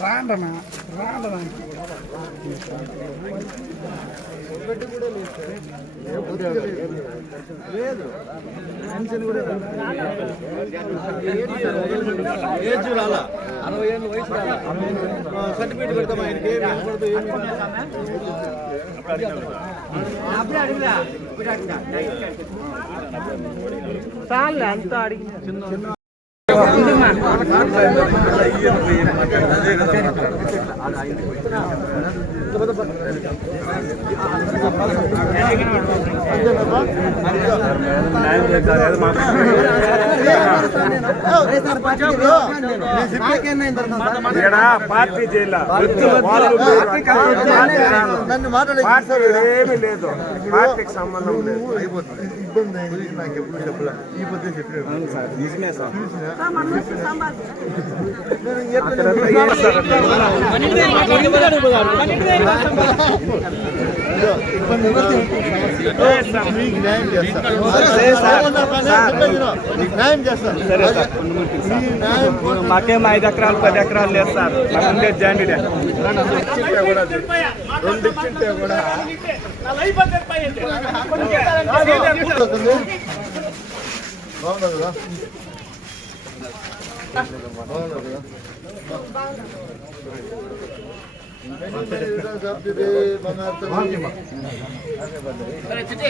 రాండనా రాండనా లేదు కూడా ఏజ్ రాలా అరవై ఏళ్ళు వయసు రాలా సర్టిఫికేట్ పెడతాం ఆయనకి ఏమి ఏమి అంత అడిగిన పార్టీ మాట్లాడే పార్టీ ఏమీ లేదు పార్టీకి సంబంధం లేదు ఇబ్బంది అయింది నాకు ఎప్పుడు చెప్పలే ఈ పొద్దు చెప్పలేదు సార్ నిజమే సార్ మీకు న్యాయం చేస్తాను మీకు న్యాయం చేస్తాను సరే సార్ మాకేం ఐదు ఎకరాలు పది ఎకరాలు లేదు సార్ మాకు జాండి రెండు ఇచ్చింటే కూడా రెండు ఇచ్చింటే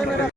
ఇక్కడ